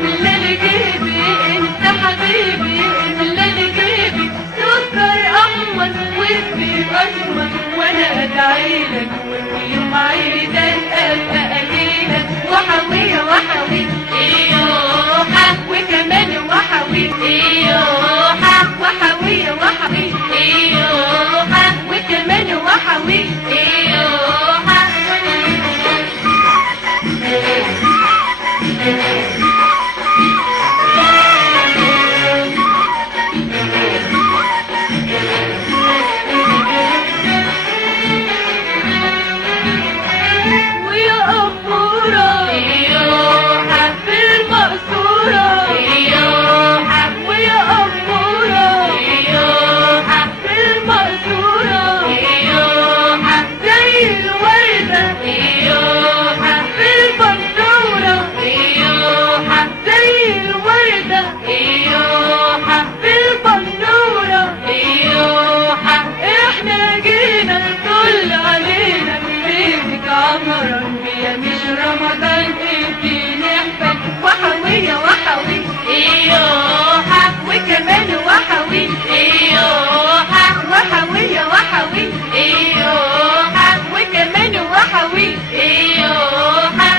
املى لي جيبي انت حبيبي، املى لي جيبي سكر احمر وزبيب اسمر، وانا ادعيلك وفي يوم عيدك ابقى اجيلك وحويه وحوي ايوحه، وكمان وحوي ايوحه، وحويه وحوي ايوحه، وكمان وحوي ايوحه. مش رمضان انتي نحبك وحوية وحوي ايوحة، وكمان وحوي ايوحة، وحوية وحوي ايوحة، وكمان وحوي ايوحة.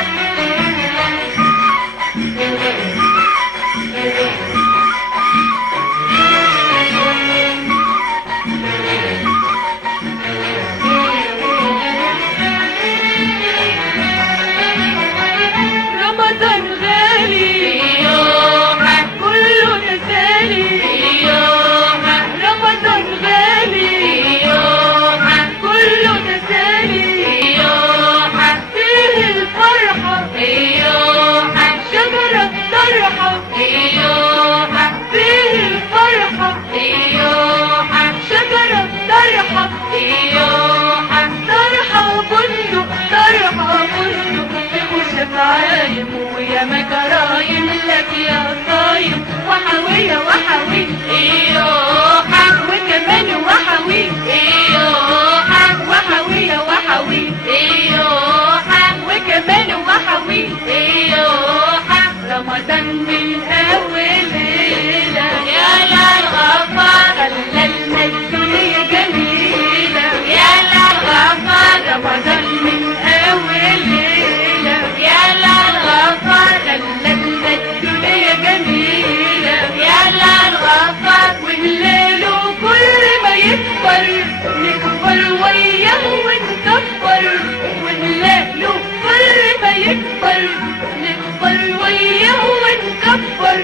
ويا مكرايم لك يا صايم وحوية وحوي ايوحة، وكمان وحوي ايوحة، وحوية وحوي ايوحة، وكمان وحوي ايوحة. رمضان من اول ليلة يا للغفار خلالنا الدنيا جميلة، يا للغفار رمضان من اول ليلة يا للغفار خلالنا الدنيا جميلة، يا للغفار. والليل كل ما يكبر نكبر وياه ونكبر، والليل كل ما يكبر نكبر وياه ونكبر.